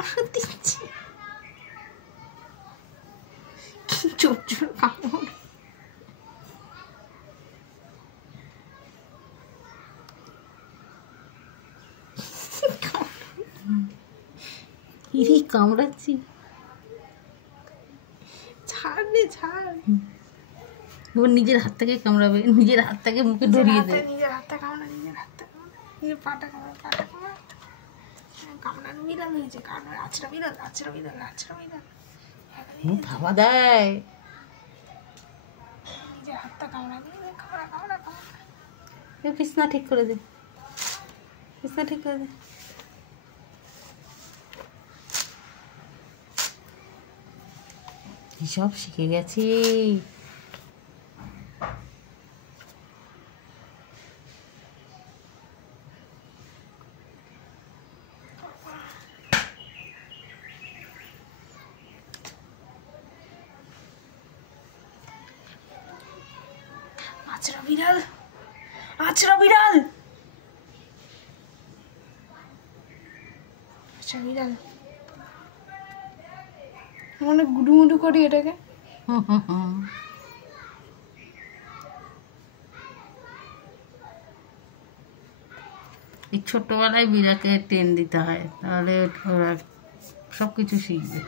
ওষুধ দিচ্ছি, কি জোর জোর কামড়। ইরি কামড়াচ্ছি, ছাড় রে ছাড়। ও নিজের হাত থেকে কামড়াবে, নিজের হাত থেকে মুখে ধরিয়ে দেয়। নিজের হাতটা কামড়া, নিজের হাতটা কামড়া, নিজের পাটা কামড়া, পাটা কামড়া। কামড়ানো বিড়াল হয়েছে, কামড়া আছড়া বিড়াল, আছড়া বিড়াল, আছড়া বিড়াল। থাবা দেয়, নিজের হাতটা কামড়া, কামড়া কামড়া কামড়া। বিছনা ঠিক করে দে, বিছনা ঠিক করে দে। সব শিখে গেছি। আছড়া বিড়াল, আছড়া বিড়াল, আছড়া বিড়াল। মনে গুডু মুডু করি এটাকে। এই ছোটবেলায় বিড়ালকে ট্রেন দিতে হয়, তাহলে ওরা সব কিছু শিখবে।